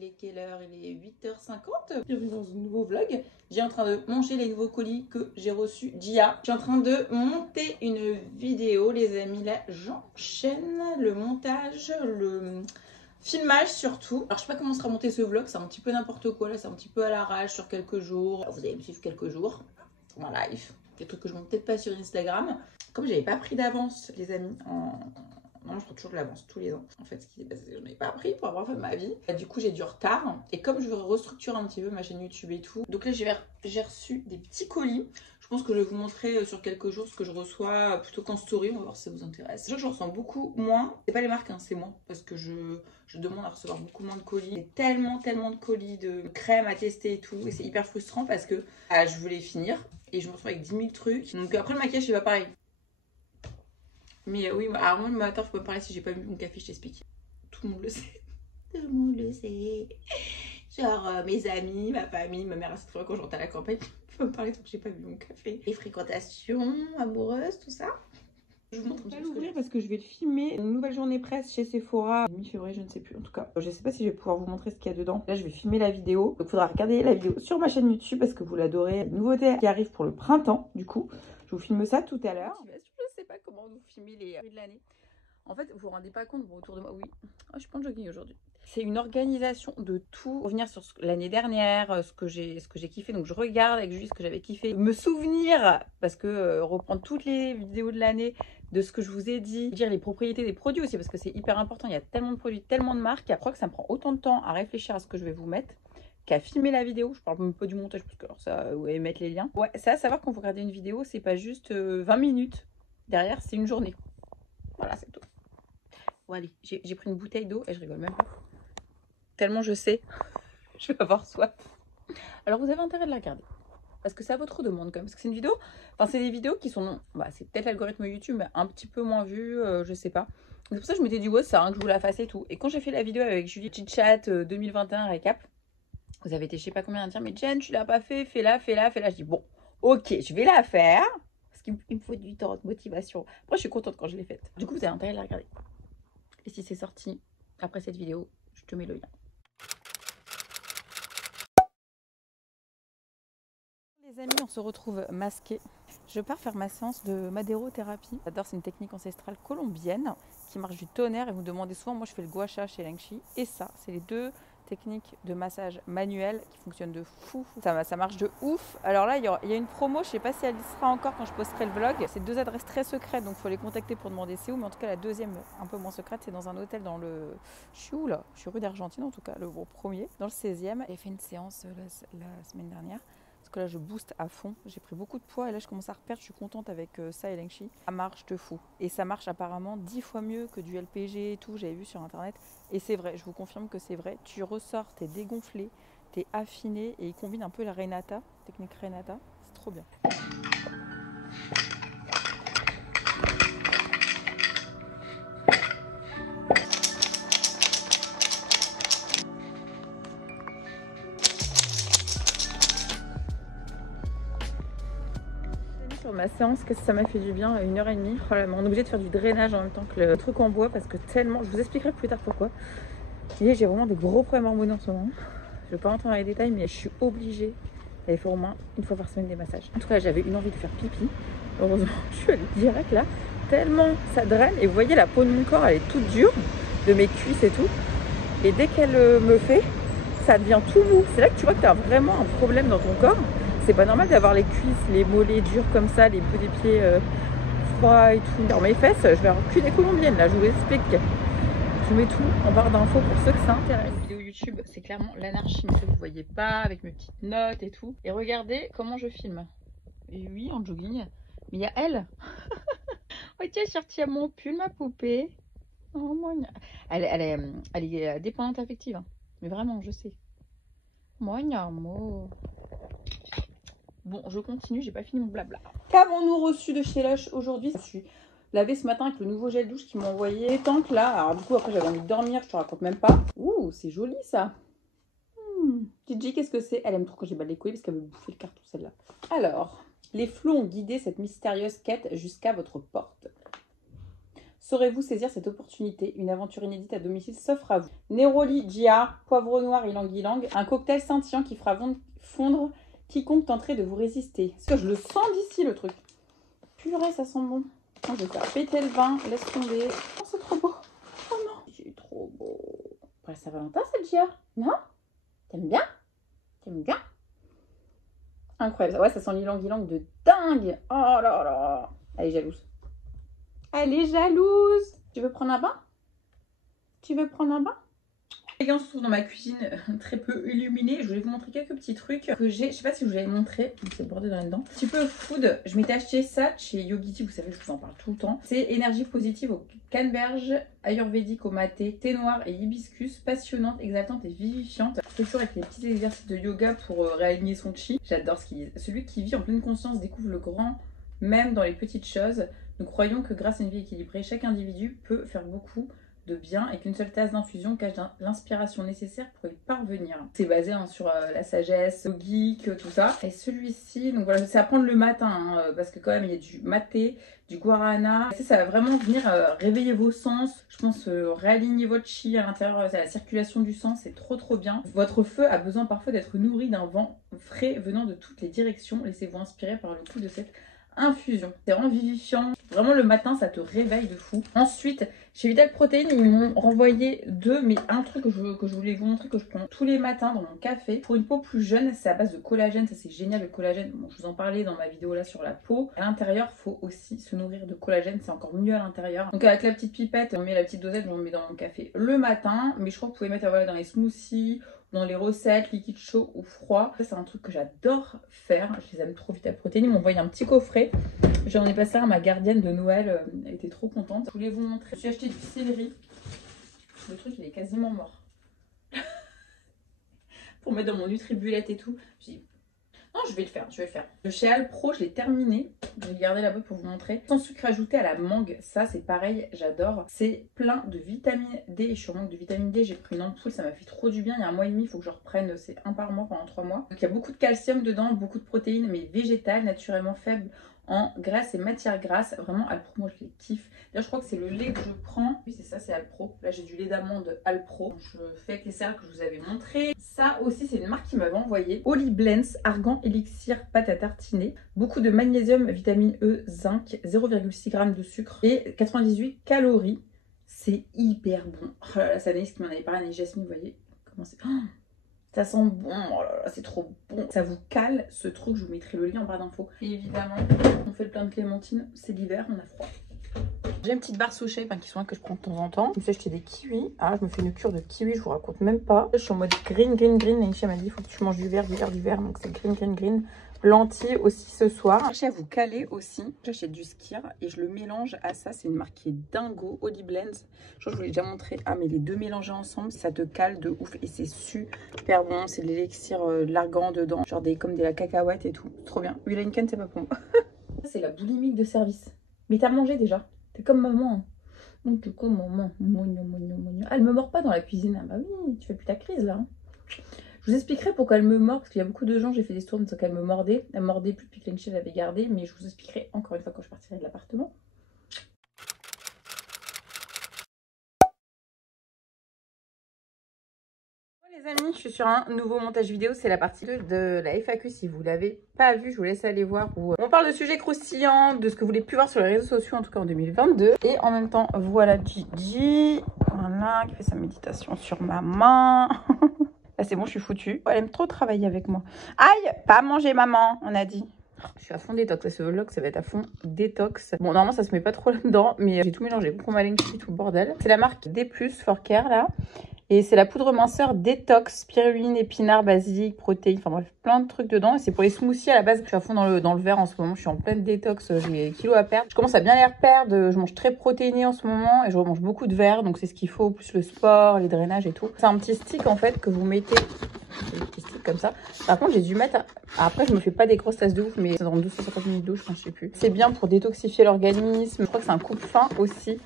Il est quelle heure? Il est 8h50. Bienvenue dans un nouveau vlog. J'ai en train de manger les nouveaux colis que j'ai reçus d'IA. Je suis en train de monter une vidéo, les amis. Là, j'enchaîne le montage, le filmage surtout. Alors, je sais pas comment sera monté ce vlog. C'est un petit peu n'importe quoi. Là, c'est un petit peu à l'arrache sur quelques jours. Vous allez me suivre quelques jours en live. Des trucs que je monte peut-être pas sur Instagram. Comme j'avais pas pris d'avance, les amis, non, je prends toujours de l'avance tous les ans. En fait, ce qui s'est passé, c'est que je n'ai pas pris pour avoir fait ma vie. Du coup, j'ai du retard. Et comme je veux restructurer un petit peu ma chaîne YouTube et tout, donc là, j'ai reçu des petits colis. Je pense que je vais vous montrer sur quelques jours ce que je reçois plutôt qu'en story. On va voir si ça vous intéresse. C'est sûr que je reçois beaucoup moins. C'est pas les marques, hein, c'est moi. Parce que je demande à recevoir beaucoup moins de colis. J'ai tellement de colis de crème à tester et tout. Et c'est hyper frustrant parce que je veux les finir. Et je me retrouve avec 10 000 trucs. Donc après, le maquillage, c'est pas pareil. Mais oui, alors moi le matin, faut pas me parler si j'ai pas bu mon café, je t'explique. Tout le monde le sait. Tout le monde le sait. Genre mes amis, ma famille, ma mère, à cette fois quand j'entends à la campagne, faut me parler tant que j'ai pas bu mon café. Les fréquentations amoureuses, tout ça. Je vous montre un petit peu l'ouvrir parce que je vais le filmer. Une nouvelle journée presse chez Sephora, mi-février, je ne sais plus en tout cas. Je sais pas si je vais pouvoir vous montrer ce qu'il y a dedans. Là, je vais filmer la vidéo. Donc, il faudra regarder la vidéo sur ma chaîne YouTube parce que vous l'adorez. Nouveauté qui arrive pour le printemps, du coup. Je vous filme ça tout à l'heure. Je sais pas comment vous filmer les prix de l'année. En fait, vous vous rendez pas compte, bon, autour de moi, oui. Oh, je suis pas en jogging aujourd'hui. C'est une organisation de tout. Revenir sur l'année dernière, ce que j'ai kiffé. Donc je regarde avec Julie ce que j'avais kiffé. Me souvenir, parce que reprendre toutes les vidéos de l'année, de ce que je vous ai dit. Dire les propriétés des produits aussi, parce que c'est hyper important. Il y a tellement de produits, tellement de marques. Je crois que ça me prend autant de temps à réfléchir à ce que je vais vous mettre qu'à filmer la vidéo. Je parle même pas du montage, parce que alors ça, ouais, mettre les liens. Ouais, ça, à savoir quand vous regardez une vidéo, c'est pas juste 20 minutes. Derrière, c'est une journée. Voilà, c'est tout. Bon, allez, j'ai pris une bouteille d'eau et je rigole même pas. Tellement je sais, je vais avoir soif. Alors, vous avez intérêt de la regarder. Parce que c'est à votre demande quand même. Parce que c'est une vidéo, enfin, c'est des vidéos qui sont, bah, c'est peut-être l'algorithme YouTube, mais un petit peu moins vu, je sais pas. C'est pour ça que je m'étais dit, ouais, ça, hein, que je vous la fasse et tout. Et quand j'ai fait la vidéo avec Julie Chit Chat 2021 récap, vous avez été je sais pas combien à dire, mais Jen, tu l'as pas fait, fais-la. Je dis, bon, ok, je vais la faire. Parce qu'il me faut du temps de motivation. Moi, je suis contente quand je l'ai faite. Du coup, vous avez intérêt à la regarder. Et si c'est sorti après cette vidéo, je te mets le lien. Les amis, on se retrouve masqués. Je pars faire ma séance de madérothérapie. J'adore, c'est une technique ancestrale colombienne qui marche du tonnerre. Et vous me demandez souvent, moi je fais le gua sha chez Lengchi. Et ça, c'est les deux techniques de massage manuel qui fonctionnent de fou. Ça marche de ouf. Alors là, il y a une promo, je ne sais pas si elle y sera encore quand je posterai le vlog. C'est deux adresses très secrètes, donc il faut les contacter pour demander c'est où. Mais en tout cas, la deuxième, un peu moins secrète, c'est dans un hôtel dans le... Je suis où là? Je suis rue d'Argentine en tout cas, le premier, dans le 16e. J'ai fait une séance la semaine dernière. Parce que là, je booste à fond. J'ai pris beaucoup de poids et là, je commence à reperdre. Je suis contente avec ça et Lengchi. Ça marche de fou. Et ça marche apparemment 10 fois mieux que du LPG et tout. J'avais vu sur internet. Et c'est vrai, je vous confirme que c'est vrai. Tu ressors, t'es dégonflé, t'es affiné. Et il combine un peu la Renata, technique Renata. C'est trop bien. Sur ma séance, qu'est-ce que ça m'a fait du bien? 1h30. Oh là, on est obligé de faire du drainage en même temps que le truc en bois parce que tellement. Je vous expliquerai plus tard pourquoi. Et j'ai vraiment des gros problèmes hormonaux en ce moment. Je ne vais pas rentrer dans les détails, mais je suis obligée d'aller faire au moins une fois par semaine des massages. En tout cas, j'avais une envie de faire pipi. Heureusement, je suis allée direct là. Tellement ça draine. Et vous voyez, la peau de mon corps, elle est toute dure, de mes cuisses et tout. Et dès qu'elle me fait, ça devient tout mou. C'est là que tu vois que tu as vraiment un problème dans ton corps. C'est pas normal d'avoir les cuisses, les mollets durs comme ça, les petits pieds froids et tout. Sur mes fesses, je vais avoir que des colombiennes là, je vous explique. Je mets tout en barre d'infos pour ceux que ça intéresse. La vidéo YouTube, c'est clairement l'anarchie, mais ça vous voyez pas, avec mes petites notes et tout. Et regardez comment je filme. Et oui, en jogging. Mais il y a elle. Oh tiens, j'ai sorti à mon pull, ma poupée. Oh, mon... elle est dépendante affective. Hein. Mais vraiment, je sais. Mon amour. Bon, je continue, j'ai pas fini mon blabla. Qu'avons-nous reçu de chez Lush aujourd'hui? Je suis lavée ce matin avec le nouveau gel douche qu'ils m'ont envoyé. Détente là, alors du coup après j'avais envie de dormir, je te raconte même pas. Ouh, c'est joli ça. Gigi, qu'est-ce que c'est? Elle aime trop quand j'ai balle les couilles parce qu'elle veut bouffer le carton celle-là. Alors, les flots ont guidé cette mystérieuse quête jusqu'à votre porte. Saurez-vous saisir cette opportunité? Une aventure inédite à domicile s'offre à vous. Neroli Gia, poivre noir ylang-ylang, un cocktail scintillant qui fera fondre quiconque tenterait de vous résister. Parce que je le sens d'ici le truc. Purée, ça sent bon. Oh, je vais faire péter le vin, laisse tomber. Oh, c'est trop beau. Oh non, c'est trop beau. Pour la Saint-Valentin, cette Gia? Non? T'aimes bien? T'aimes bien? Incroyable. Ouais, ça sent l'ylang-ylang de dingue. Oh là là. Elle est jalouse. Elle est jalouse. Tu veux prendre un bain? Tu veux prendre un bain? Les gars, on se retrouve dans ma cuisine très peu illuminée. Je voulais vous montrer quelques petits trucs que j'ai. Je sais pas si je vous l'avais montré. C'est le bordel là-dedans. Un petit peu food. Je m'étais acheté ça chez Yogiti. Vous savez, je vous en parle tout le temps. C'est énergie positive au canneberge, ayurvédique au maté, thé noir et hibiscus. Passionnante, exaltante et vivifiante. Toujours avec les petits exercices de yoga pour réaligner son chi. J'adore ce qu'ils disent. Celui qui vit en pleine conscience découvre le grand, même dans les petites choses. Nous croyons que grâce à une vie équilibrée, chaque individu peut faire beaucoup de bien et qu'une seule tasse d'infusion cache l'inspiration nécessaire pour y parvenir. C'est basé sur la sagesse yogique, tout ça. Et celui-ci, donc voilà, c'est à prendre le matin parce que quand même il y a du maté, du guarana. Ça va vraiment venir réveiller vos sens. Je pense réaligner votre chi à l'intérieur, la circulation du sang, c'est trop bien. Votre feu a besoin parfois d'être nourri d'un vent frais venant de toutes les directions. Laissez-vous inspirer par le coup de cette infusion. C'est vraiment vivifiant. Vraiment le matin, ça te réveille de fou. Ensuite, chez Vital Protein, ils m'ont renvoyé deux, mais un truc que je voulais vous montrer que je prends tous les matins dans mon café. Pour une peau plus jeune, c'est à base de collagène. Ça, c'est génial le collagène. Bon, je vous en parlais dans ma vidéo là sur la peau. À l'intérieur, il faut aussi se nourrir de collagène. C'est encore mieux à l'intérieur. Donc avec la petite pipette, on met la petite dosette, on met dans mon café le matin. Mais je crois que vous pouvez mettre voilà, dans les smoothies, dans les recettes, liquide chaud ou froid. Ça, c'est un truc que j'adore faire. Je les aime trop, Vital Protein. Ils m'ont envoyé un petit coffret. J'en ai passé à ma gardienne de Noël. Elle était trop contente. Je voulais vous montrer. Je me suis acheté du céleri. Le truc, il est quasiment mort. Pour mettre dans mon Nutribullet et tout. J'ai dit, non, je vais le faire. Le chez Alpro, je l'ai terminé. Je vais garder la boîte pour vous montrer. Sans sucre ajouté à la mangue. Ça, c'est pareil, j'adore. C'est plein de vitamine D. Et je suis en manque de vitamine D. J'ai pris une ampoule, ça m'a fait trop du bien. Il y a un mois et demi, il faut que je reprenne. C'est un par mois pendant 3 mois. Donc, il y a beaucoup de calcium dedans, beaucoup de protéines, mais végétales, naturellement faibles en graisse et matière grasse. Vraiment, Alpro, moi, je les kiffe. D'ailleurs, je crois que c'est le lait que je prends. Oui, c'est ça, c'est Alpro. Là, j'ai du lait d'amande Alpro. Je fais avec les céréales que je vous avais montré. Ça aussi, c'est une marque qui m'avait envoyé. Oli Blends, argan, élixir, pâte à tartiner. Beaucoup de magnésium, vitamine E, zinc, 0,6 g de sucre et 98 calories. C'est hyper bon. Oh là là, c'est Anaïs qui m'en avait parlé, Anaïs Jasmine, vous voyez comment c'est. Oh, ça sent bon, oh là là, c'est trop bon. Ça vous cale ce truc, je vous mettrai le lien en barre d'infos. Et évidemment, on fait le plein de clémentine, c'est l'hiver, on a froid. J'ai une petite barre Souchet qui sont là que je prends de temps en temps. Je me suis acheté des kiwis. Ah, je me fais une cure de kiwis, je vous raconte même pas. Je suis en mode green. Aïcha m'a dit il faut que tu manges du vert. Donc c'est green. Lentilles aussi ce soir. Cherchez à vous caler aussi. J'achète du skir et je le mélange à ça. C'est une marque qui est dingo, Oli Blends. Je crois que je vous l'ai déjà montré. Ah, mais les deux mélangés ensemble, ça te cale de ouf et c'est super bon. C'est de l'élixir l'argan dedans, genre comme de la cacahuète et tout. Trop bien. Huile Heineken, c'est pas pour moi. C'est la boulimique de service. Mais t'as mangé déjà. T'es comme maman. T'es comme maman. Mognon. Elle me mord pas dans la cuisine. Ah bah oui, tu fais plus ta crise là. Je vous expliquerai pourquoi elle me mord. Parce qu'il y a beaucoup de gens, j'ai fait des stories qu'elle me mordait. Elle mordait plus depuis que Lenchi l'avait gardée. Mais je vous expliquerai encore une fois quand je partirai de l'appartement. Les amis, je suis sur un nouveau montage vidéo, c'est la partie 2 de la FAQ. Si vous l'avez pas vu, je vous laisse aller voir où on parle de sujets croustillants, de ce que vous voulez plus voir sur les réseaux sociaux, en tout cas en 2022. Et en même temps, voilà Gigi, voilà, qui fait sa méditation sur ma main. Là c'est bon, je suis foutue. Elle aime trop travailler avec moi. Aïe, pas manger maman, on a dit. Je suis à fond détox, ce vlog ça va être à fond détox. Bon normalement ça se met pas trop là-dedans, mais j'ai tout mélangé, pour ma Lenchi, tout le bordel. C'est la marque D+, for Care là. Et c'est la poudre minceur détox, spiruline, épinards, basilic, protéines, enfin bref, plein de trucs dedans. Et c'est pour les smoothies à la base. Je suis à fond dans le verre en ce moment, je suis en pleine détox, j'ai des kilos à perdre. Je commence à bien les reperdre, je mange très protéiné en ce moment et je mange beaucoup de verre. Donc c'est ce qu'il faut, plus le sport, les drainages et tout. C'est un petit stick en fait que vous mettez, un petit stick comme ça. Par contre j'ai dû mettre, après je me fais pas des grosses tasses de ouf, mais c'est dans 250 minutes d'eau, je pense, je sais plus. C'est bien pour détoxifier l'organisme, je crois que c'est un coupe-faim aussi.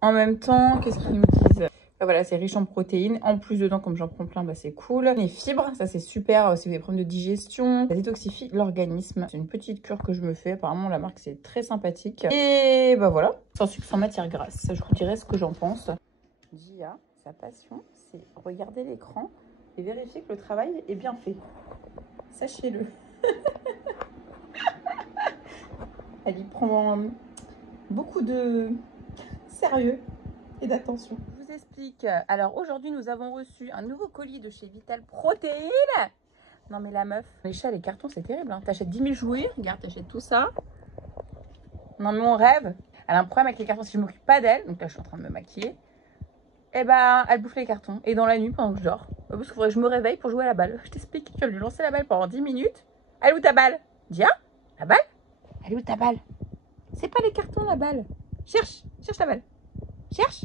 En même temps, qu'est-ce qu'ils nous disent ? Voilà, c'est riche en protéines. En plus, dedans, comme j'en prends plein, bah, c'est cool. Les fibres, ça c'est super si vous avez des problèmes de digestion. Ça détoxifie l'organisme. C'est une petite cure que je me fais. Apparemment, la marque, c'est très sympathique. Et bah voilà, sans sucre, sans matière grasse. Je vous dirai ce que j'en pense. Gia, sa passion, c'est regarder l'écran et vérifier que le travail est bien fait. Sachez-le. Elle y prend beaucoup de sérieux et d'attention. Je vous explique. Alors aujourd'hui, nous avons reçu un nouveau colis de chez Vital Protéines. Non mais la meuf, les chats, les cartons, c'est terrible. Hein. T'achètes 10 000 jouets, regarde, t'achètes tout ça. Non mais on rêve. Elle a un problème avec les cartons si je m'occupe pas d'elle. Donc là, je suis en train de me maquiller. Et ben, elle bouffe les cartons. Et dans la nuit, pendant que je dors. Parce qu'il faudrait que je me réveille pour jouer à la balle. Je t'explique, tu vas lui lancer la balle pendant 10 minutes. Elle est où ta balle? Dia, la balle? Elle est où ta balle? C'est pas les cartons, la balle. Cherche la balle. Cherche.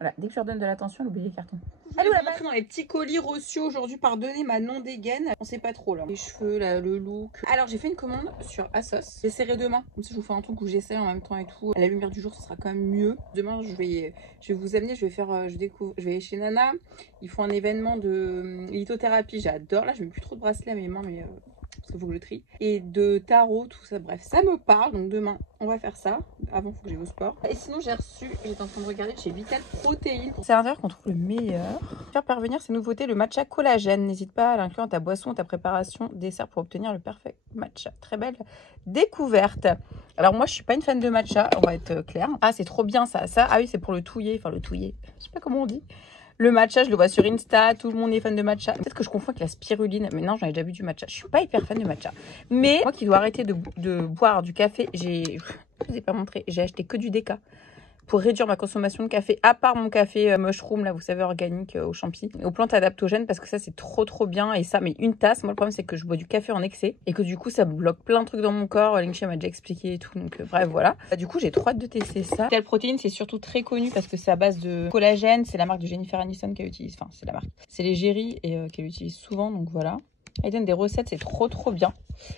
Voilà, dès que je leur donne de l'attention, elle oublie les cartons. Allez, la balle dans les petits colis reçus aujourd'hui par Denis, ma non dégaine. On sait pas trop là. Les cheveux, là, le look. Alors, j'ai fait une commande sur Asos. J'essaierai demain. Comme ça, je vous fais un truc où j'essaie en même temps et tout. À la lumière du jour, ce sera quand même mieux. Demain, je vais vous amener. Je vais faire, je vais aller chez Nana. Ils font un événement de lithothérapie. J'adore. Là, je mets plus trop de bracelets à mes mains, mais parce qu'il faut que je trie. Et de tarot, tout ça. Bref, ça me parle. Donc demain, on va faire ça. Avant, il faut que j'aille au sport. Et sinon, j'ai reçu, j'étais en train de regarder chez Vital Protéines. C'est à l'intérieur qu'on trouve le meilleur. Faire parvenir ces nouveautés, le matcha collagène. N'hésite pas à l'inclure dans ta boisson, ta préparation, dessert pour obtenir le parfait matcha. Très belle découverte. Alors moi, je suis pas une fan de matcha, on va être clair. Ah, c'est trop bien ça. Ah oui, c'est pour le touiller. Enfin, le touiller. Je sais pas comment on dit. Le matcha, je le vois sur Insta, tout le monde est fan de matcha. Peut-être que je confonds avec la spiruline, mais non, j'en ai déjà bu du matcha. Je suis pas hyper fan de matcha. Mais moi qui dois arrêter de boire du café, je vous ai pas montré, j'ai acheté que du déca pour réduire ma consommation de café, à part mon café mushroom, là, vous savez, organique aux champi, aux plantes adaptogènes, parce que ça, c'est trop bien. Et ça, mais une tasse, moi, le problème, c'est que je bois du café en excès et que du coup, ça bloque plein de trucs dans mon corps. Linksha m'a déjà expliqué et tout, donc bref, voilà. Du coup, j'ai trop hâte de tester ça. Vital Protein, c'est surtout très connu parce que c'est à base de collagène. C'est la marque de Jennifer Aniston qu'elle utilise. Enfin, c'est la marque. C'est l'égérie et qu'elle utilise souvent, donc voilà. Elle donne des recettes, c'est trop bien.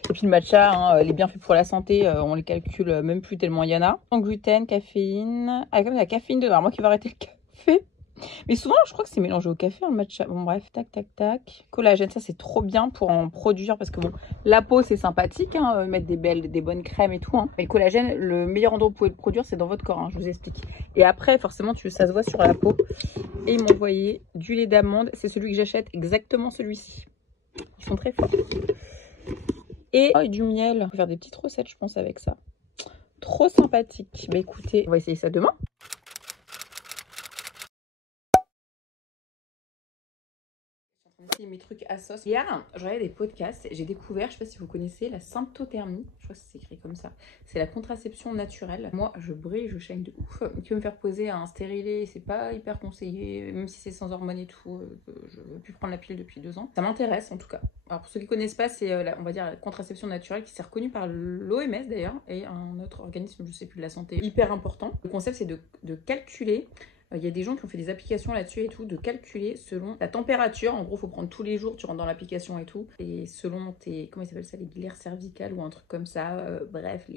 Et puis le matcha, hein, les bienfaits pour la santé, on les calcule même plus tellement il y en a. Sans gluten, caféine. Ah, comme de la caféine dedans. Alors moi qui vais arrêter le café. Mais souvent, je crois que c'est mélangé au café, hein, le matcha. Bon, bref, tac. Collagène, ça c'est trop bien pour en produire parce que bon, la peau c'est sympathique, hein, mettre des bonnes crèmes et tout. Hein. Mais le collagène, le meilleur endroit où vous pouvez le produire, c'est dans votre corps, hein, je vous explique. Et après, forcément, ça se voit sur la peau. Et ils m'ont envoyé du lait d'amande. C'est celui que j'achète, exactement celui-ci. Ils sont très forts. Et du miel. On va faire des petites recettes, je pense, avec ça. Trop sympathique. Bah écoutez, on va essayer ça demain. Mes trucs à sauce. Hier, je regardais des podcasts. J'ai découvert, je sais pas si vous connaissez, la symptothermie. Je crois que c'est écrit comme ça. C'est la contraception naturelle. Moi, je brille, je shine de ouf. Qui veut me faire poser un stérilet, c'est pas hyper conseillé. Même si c'est sans hormones et tout, je veux plus prendre la pilule depuis 2 ans. Ça m'intéresse en tout cas. Alors pour ceux qui connaissent pas, c'est on va dire la contraception naturelle qui s'est reconnue par l'OMS d'ailleurs et un autre organisme, je sais plus, de la santé, hyper important. Le concept, c'est de calculer. Il y a des gens qui ont fait des applications là-dessus et tout, de calculer selon la température. En gros, il faut prendre tous les jours, tu rentres dans l'application et tout. Et selon tes, comment ils s'appellent ça, les glaires cervicales ou un truc comme ça. Bref,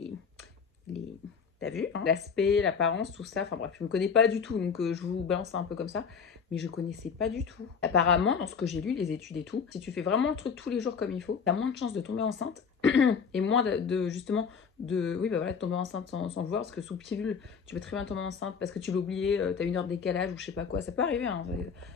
t'as vu hein, l'aspect, l'apparence, tout ça. Enfin bref, je ne me connais pas du tout, donc je vous balance ça un peu comme ça. Mais je connaissais pas du tout. Apparemment, dans ce que j'ai lu, les études et tout, si tu fais vraiment le truc tous les jours comme il faut, t'as moins de chances de tomber enceinte et moins justement oui bah voilà, de tomber enceinte sans le voir, parce que sous pilule tu peux très bien tomber enceinte parce que tu l'as oublié, t'as 1 heure de décalage ou je sais pas quoi, ça peut arriver hein,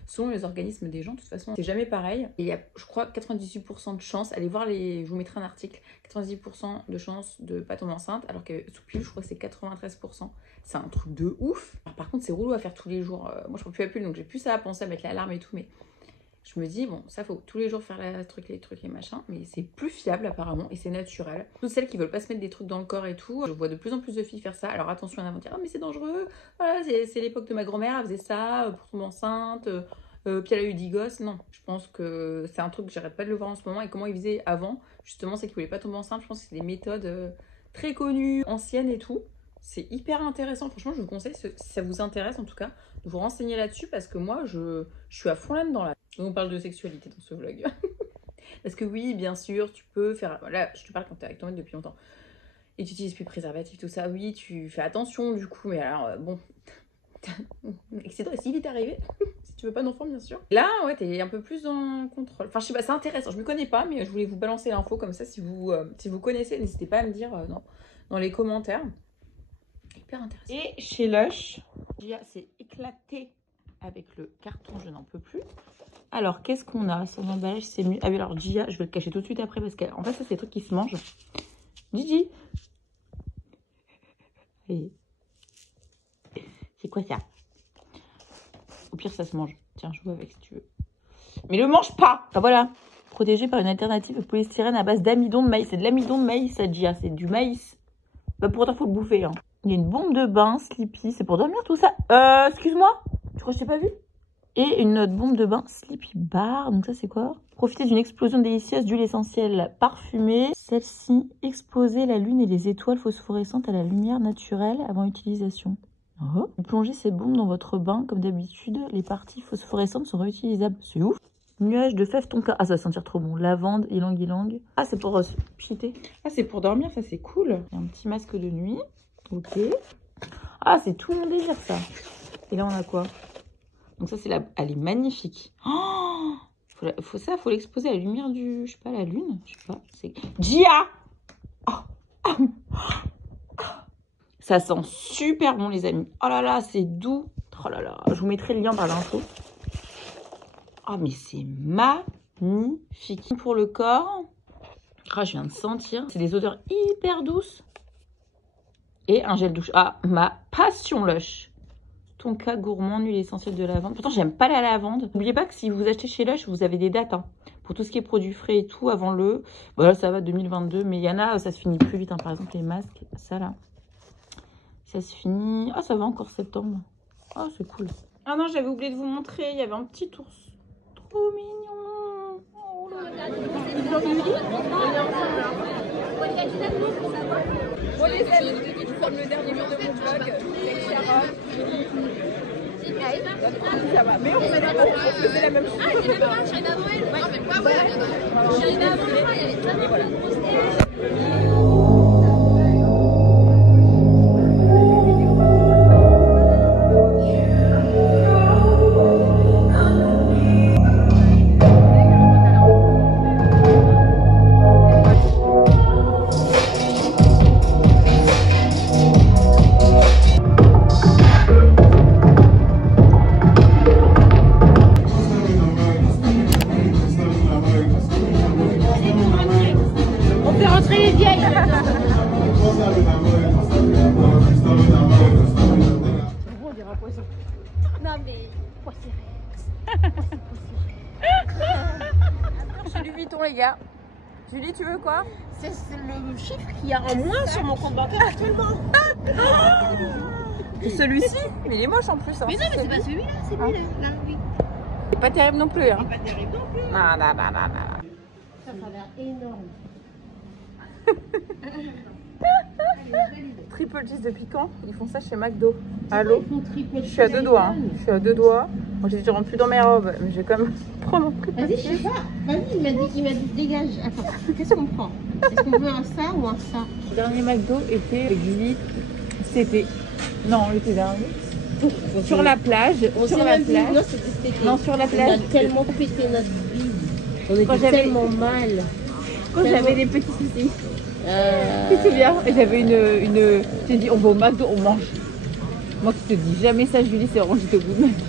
selon les organismes des gens, de toute façon c'est jamais pareil. Et il y a, je crois, 98% de chance, allez voir je vous mettrai un article, 98% de chance de pas tomber enceinte, alors que sous pilule je crois que c'est 93%. C'est un truc de ouf. Alors, par contre c'est relou à faire tous les jours, moi je prends plus la pilule donc j'ai plus ça à penser à mettre l'alarme et tout, mais je me dis, bon, ça faut tous les jours faire les trucs, les machins, mais c'est plus fiable apparemment et c'est naturel. Toutes celles qui veulent pas se mettre des trucs dans le corps et tout, je vois de plus en plus de filles faire ça. Alors attention, à dire, ah mais c'est dangereux, voilà, c'est l'époque de ma grand-mère, elle faisait ça pour tomber enceinte, puis elle a eu 10 gosses. Non, je pense que c'est un truc que j'arrête pas de le voir en ce moment. Et comment ils faisaient avant, justement, c'est qu'ils voulaient pas tomber enceinte. Je pense que c'est des méthodes très connues, anciennes et tout. C'est hyper intéressant, franchement je vous conseille, si ça vous intéresse en tout cas, de vous renseigner là-dessus parce que moi je suis à fond là-dedans là. On parle de sexualité dans ce vlog. Parce que oui, bien sûr, tu peux faire... Là, je te parle quand tu es avec ton mec depuis longtemps. Et tu utilises plus de préservatif, tout ça. Oui, tu fais attention du coup, mais alors, bon, l'accident est si vite arrivé. Si tu veux pas d'enfant, bien sûr. Là, ouais, t'es un peu plus en contrôle. Enfin, je sais pas, c'est intéressant. Je me connais pas, mais je voulais vous balancer l'info comme ça. Si vous connaissez, n'hésitez pas à me dire dans les commentaires. Hyper intéressant. Et chez Lush, Gia s'est éclatée avec le carton, je n'en peux plus. Alors, qu'est-ce qu'on a sur l'emballage? C'est mieux. Ah oui, alors Gia, je vais le cacher tout de suite après parce qu'en fait, ça, c'est des trucs qui se mangent. Gigi. C'est quoi ça? Au pire, ça se mange. Tiens, joue avec si tu veux. Mais le mange pas! Ah, voilà. Protégé par une alternative au polystyrène à base d'amidon de maïs. C'est de l'amidon de maïs, ça, Gia. C'est du maïs. Bah, pourtant, faut le bouffer. Hein. Il y a une bombe de bain, Sleepy. C'est pour dormir tout ça? Excuse-moi? Tu crois que je t'ai pas vu? Et une autre bombe de bain, Sleepy Bar. Donc ça, c'est quoi? Profitez d'une explosion délicieuse d'huile essentielle parfumée. Celle-ci, exposez la lune et les étoiles phosphorescentes à la lumière naturelle avant utilisation. Oh. Plongez ces bombes dans votre bain. Comme d'habitude, les parties phosphorescentes sont réutilisables. C'est ouf. Nuage de fèves tonka. Ah, ça va sentir trop bon. Lavande, ylang ylang. Ah, c'est pour pchiter. Ah, c'est pour dormir, ça c'est cool. Il y a un petit masque de nuit. Ok. Ah, c'est tout mon délire, ça. Et là, on a quoi? Donc ça, c'est la... Elle est magnifique. Oh, faut l'exposer à la lumière du... Je sais pas, la lune. Je sais pas. C'est... Gia. Oh. Ça sent super bon, les amis. Oh là là, c'est doux. Oh là là. Je vous mettrai le lien par l'info. Oh, mais c'est magnifique. Pour le corps. Ah, je viens de sentir. C'est des odeurs hyper douces. Et un gel douche. Ah, ma passion Lush. Tonka gourmand, huile essentielle de lavande. Pourtant, j'aime pas la lavande. N'oubliez pas que si vous achetez chez Lush, vous avez des dates. Hein. Pour tout ce qui est produits frais et tout, avant le... Voilà, ça va 2022. Mais il y en a, ça se finit plus vite. Hein. Par exemple, les masques, ça là. Ça se finit... Ah, ça va encore septembre. Ah, c'est cool. Ah non, j'avais oublié de vous montrer. Il y avait un petit ours. Trop mignon. Oh là là. Bon les amis, nous sommes le dernier jour de mon vlog avec Chiara. Ça va, mais on fait la même chose. Ah, c'est pas grave, j'arrive avant elle. Ouais, j'arrive avant elle. Et voilà. Non mais poisson. Chez Louis Vuitton les gars. Julie, tu veux quoi? C'est le chiffre qu'il y a en moins sur mon compte bancaire actuellement. Celui-ci, mais il est moche en plus. Hein. Mais non, mais c'est pas celui-là, c'est lui là, oui. C'est pas terrible non plus. Hein. C'est pas terrible non plus. Non, non, non, non, non. Ça a l'air énorme. Triple cheese depuis quand? Ils font ça chez McDo. Allô? Je suis à deux doigts. Hein. Je suis à deux doigts. Moi j'ai dit je rentre plus dans mes robes, mais je vais quand même prendre un truc. Vas-y, je sais pas. Vas-y, il m'a dit dégage. Attends, qu'est-ce qu'on prend? Est-ce qu'on veut un ça ou un ça? Le dernier McDo était avec Julie. C'était. Non, l'été dernier. Sur la plage. Sur la plage. Non, c'était cet été. Non, sur la plage. On a tellement pété notre bille. On était tellement mal. Quand j'avais des petits soucis. Tu te souviens? Et j'avais une. J'ai dit on va au McDo, on mange. Moi qui te dis jamais ça, Julie, c'est vraiment j'étais au bout de ma vie.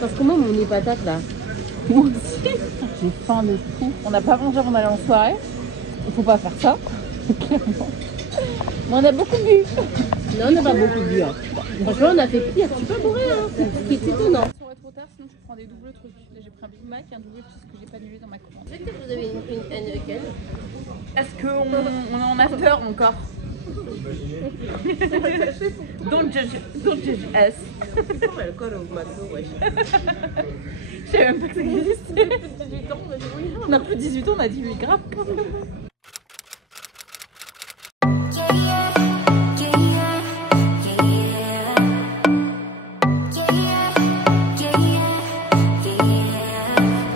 Parce que moi, mon nez patate là. Moi aussi. J'ai faim de fou. On n'a pas mangé avant d'aller en soirée. Il faut pas faire ça. Clairement. Mais on a beaucoup bu. Non, on n'a pas beaucoup bu. Hein. Franchement, on a fait pire. Tu peux bourrer, hein. C'est étonnant. Ça aurait trop tard, sinon tu prends des doubles trucs. Là, j'ai pris un Big Mac et un double cheese que j'ai pas annulé dans ma commande. Est-ce que vous avez une Heineken? Est-ce qu'on est en after encore? Don't judge us. C'est pas l'alcool au McDo, wesh. Je savais même pas que ça existait. On a plus de 18 ans, on a 18 grave.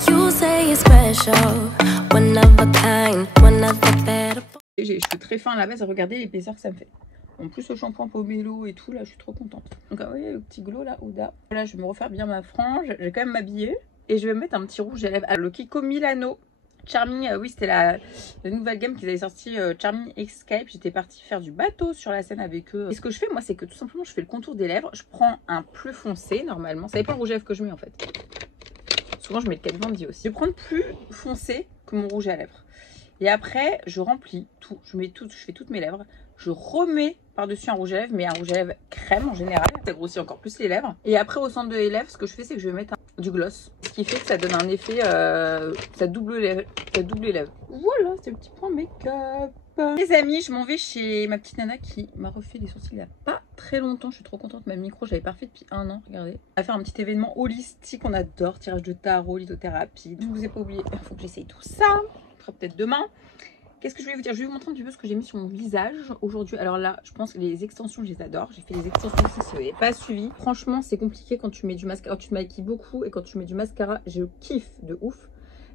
You say you're special, one of a kind, one of the best. J'ai les cheveux très fins à la base, regardez l'épaisseur que ça me fait. En plus le shampoing Pomelo et tout, là je suis trop contente. Donc ah oui, le petit glow là, Ouda. Là je vais me refaire bien ma frange, je vais quand même m'habiller. Et je vais me mettre un petit rouge à lèvres. Le Kiko Milano Charming, oui c'était la nouvelle gamme qu'ils avaient sorti, Charming Escape. J'étais partie faire du bateau sur la Seine avec eux. Et ce que je fais moi c'est que tout simplement je fais le contour des lèvres. Je prends un plus foncé normalement, ça dépend le rouge à lèvres que je mets en fait. Souvent je mets le Kat Von D aussi. Je vais prendre plus foncé que mon rouge à lèvres. Et après, je remplis tout. Je fais toutes mes lèvres. Je remets par-dessus un rouge à lèvres, mais un rouge à lèvres crème en général. Ça grossit encore plus les lèvres. Et après, au centre des lèvres, ce que je fais, c'est que je vais mettre du gloss. Ce qui fait que ça donne un effet, ça double les lèvres. Voilà, c'est le petit point make-up. Les amis, je m'en vais chez ma petite nana qui m'a refait les sourcils il n'y a pas très longtemps. Je suis trop contente. Ma micro, j'avais pas fait depuis 1 an. Regardez. On va faire un petit événement holistique. On adore. Tirage de tarot, lithothérapie. Je vous ai pas oublié. Il faut que j'essaye tout ça. Peut-être demain. Qu'est-ce que je voulais vous dire? Je vais vous montrer un petit peu ce que j'ai mis sur mon visage aujourd'hui. Alors là, je pense que les extensions, je les adore. J'ai fait les extensions aussi, si vous n'avez pas suivi. Franchement, c'est compliqué quand tu mets du mascara, quand tu te maquilles beaucoup et quand tu mets du mascara. Je kiffe de ouf.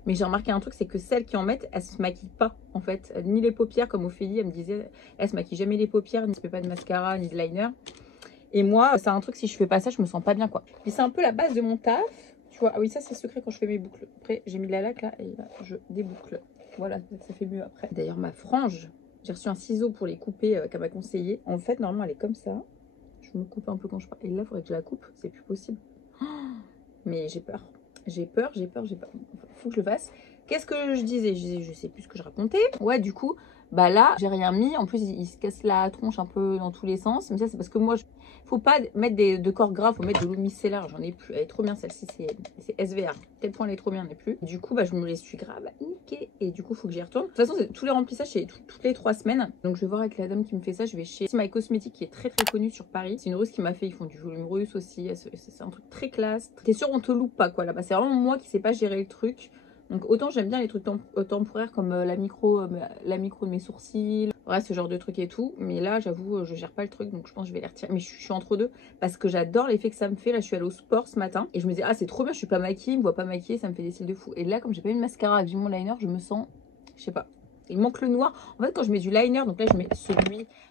Mais j'ai remarqué un truc, c'est que celles qui en mettent, elles se maquillent pas en fait. Ni les paupières, comme Ophélie, elle me disait, elle se maquille jamais les paupières, ni se fait pas de mascara, ni de liner. Et moi, c'est un truc, si je fais pas ça, je me sens pas bien quoi. Et c'est un peu la base de mon taf. Tu vois, ah oui, ça c'est secret quand je fais mes boucles. Après, j'ai mis de la laque là et là, je déboucle. Voilà, ça fait mieux après. D'ailleurs, ma frange, j'ai reçu un ciseau pour les couper qu'elle m'a conseillé. En fait, normalement, elle est comme ça. Je me coupe un peu quand je parle. Et là, il faudrait que je la coupe. C'est plus possible. Oh, mais j'ai peur. J'ai peur. Faut que je le fasse. Qu'est-ce que je disais? Je sais plus ce que je racontais. Ouais, du coup, bah là, j'ai rien mis. En plus, il se casse la tronche un peu dans tous les sens. Mais ça, c'est parce que moi, faut pas mettre de corps gras. Faut mettre de l'eau micellaire. J'en ai plus. Elle est trop bien, celle-ci. C'est SVR. Tel point, elle est trop bien, elle n'est plus. Du coup, bah, je me les suis grave niquer. Et du coup, faut que j'y retourne. De toute façon, tous les remplissages, c'est toutes les 3 semaines. Donc, je vais voir avec la dame qui me fait ça. Je vais chez My Cosmetics, qui est très très connue sur Paris. C'est une russe qui m'a fait. Ils font du volume russe aussi. C'est un truc très classe. T'es sûr, on te loupe pas, quoi. Là-bas, c'est vraiment moi qui sais pas gérer le truc. Donc autant j'aime bien les trucs temporaires comme la micro de mes sourcils, ouais, ce genre de trucs et tout. Mais là j'avoue je gère pas le truc donc je pense que je vais les retirer. Mais je suis entre deux parce que j'adore l'effet que ça me fait. Là je suis allée au sport ce matin et je me disais ah c'est trop bien, je suis pas maquillée, il me voit pas maquillée, ça me fait des cils de fou. Et là comme j'ai pas eu de mascara avec mon liner je me sens, je sais pas. Il manque le noir. En fait, quand je mets du liner, donc là, je mets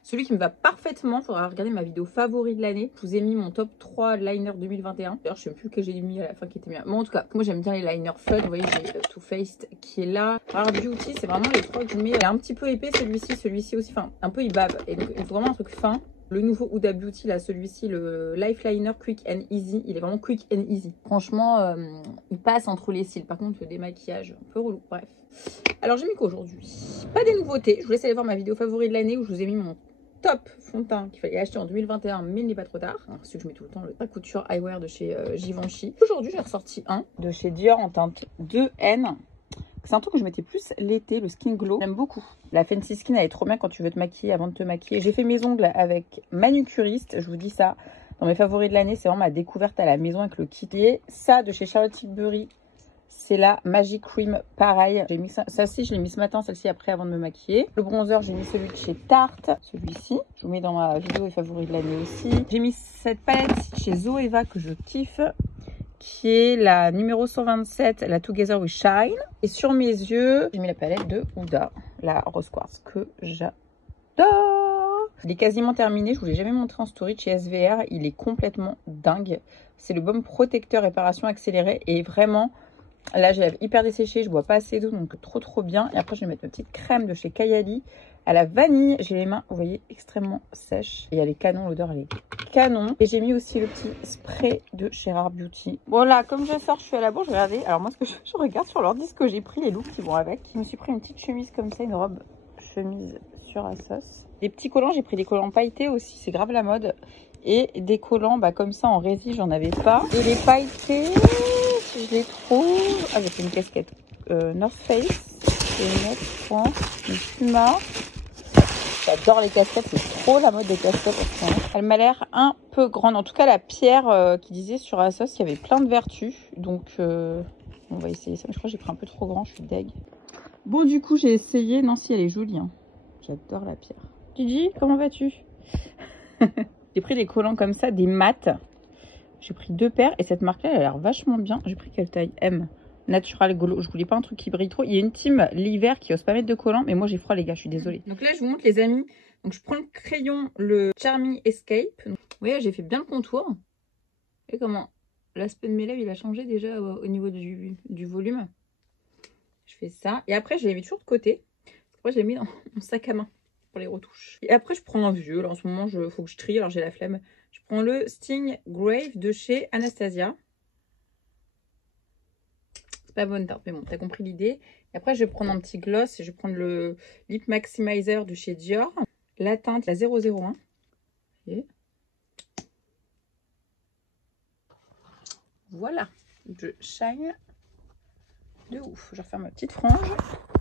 celui qui me va parfaitement. Il faudra regarder ma vidéo favori de l'année. Je vous ai mis mon top 3 liner 2021. D'ailleurs, je sais plus que j'ai mis à la fin qui était bien. Mais en tout cas, moi, j'aime bien les liners fun. Vous voyez, j'ai Too Faced qui est là. Rare Beauty, c'est vraiment les 3 que je mets. Il est un petit peu épais, celui-ci aussi. Enfin, un peu, il bave. Et donc, il faut vraiment un truc fin. Le nouveau Huda Beauty, là, celui-ci, le Life Liner Quick and Easy. Il est vraiment quick and easy. Franchement, il passe entre les cils. Par contre, le démaquillage, un peu relou. Bref. Alors, j'ai mis quoi aujourd'hui? Pas des nouveautés. Je vous laisse aller voir ma vidéo favori de l'année où je vous ai mis mon top fond de teint qu'il fallait acheter en 2021, mais il n'est pas trop tard. Alors, celui que je mets tout le temps, le couture eyewear de chez Givenchy. Aujourd'hui, j'ai ressorti un de chez Dior en teinte 2N. C'est un truc que je mettais plus l'été, le Skin Glow. J'aime beaucoup. La Fancy Skin, elle est trop bien quand tu veux te maquiller avant de te maquiller. J'ai fait mes ongles avec manucuriste, je vous dis ça. Dans mes favoris de l'année, c'est vraiment ma découverte à la maison avec le kit. Et ça, de chez Charlotte Tilbury, c'est la Magic Cream, pareil. J'ai mis ça, ci je l'ai mis ce matin, celle-ci après avant de me maquiller. Le bronzer, j'ai mis celui de chez Tarte, celui-ci. Je vous mets dans ma vidéo et favoris de l'année aussi. J'ai mis cette palette chez Zoeva que je kiffe, qui est la numéro 127, la Together with Shine. Et sur mes yeux, j'ai mis la palette de Huda, la Rose Quartz, que j'adore. Il est quasiment terminé, je vous l'ai jamais montré en story de chez SVR. Il est complètement dingue. C'est le baume protecteur réparation accélérée et vraiment... Là, j'ai la lèvres hyper desséchée, je bois pas assez d'eau, donc trop bien. Et après, je vais mettre ma petite crème de chez Kayali à la vanille. J'ai les mains, vous voyez, extrêmement sèches. Et elle est canon, l'odeur, elle est canon. Et j'ai mis aussi le petit spray de chez Rare Beauty. Voilà, comme je sors, je suis à la bourse, regardez. Alors moi, ce que je regarde sur l'ordi, ce que j'ai pris, les looks qui vont avec. Je me suis pris une petite chemise comme ça, une robe chemise sur Asos. Des petits collants, j'ai pris des collants pailletés aussi, c'est grave la mode. Et des collants, bah, comme ça, en résine, j'en avais pas. Et les pailletés... Si je les trouve... Ah, j'ai fait une casquette North Face. Et une autre, je pense. Une Puma. J'adore les casquettes. C'est trop la mode des casquettes en ce moment. Elle m'a l'air un peu grande. En tout cas, la pierre qui disait sur Asos, il y avait plein de vertus. Donc, on va essayer ça. Mais je crois que j'ai pris un peu trop grand. Je suis deg. Bon, du coup, j'ai essayé. Non, si, elle est jolie. Hein. J'adore la pierre. Gigi, comment vas-tu? J'ai pris des collants comme ça, des mats. J'ai pris 2 paires et cette marque-là, elle a l'air vachement bien. J'ai pris quelle taille? M. Natural Glow. Je voulais pas un truc qui brille trop. Il y a une team l'hiver qui ose pas mettre de collant, mais moi j'ai froid les gars, je suis désolée. Donc là je vous montre les amis. Donc je prends le crayon, le Charming Escape. Vous voyez, j'ai fait bien le contour. Et comment l'aspect de mes lèvres il a changé déjà au niveau du volume. Je fais ça. Et après je les mets toujours de côté. Après je les mets dans mon sac à main pour les retouches. Et après je prends un vieux. Là en ce moment il faut que je trie, alors j'ai la flemme. Je prends le Sting Grave de chez Anastasia. Pas bonne teinte, mais bon, t'as compris l'idée. Et après, je vais prendre un petit gloss et je vais prendre le Lip Maximizer de chez Dior. La teinte, la 001. Et voilà, je shine de ouf. Je referme ma petite frange.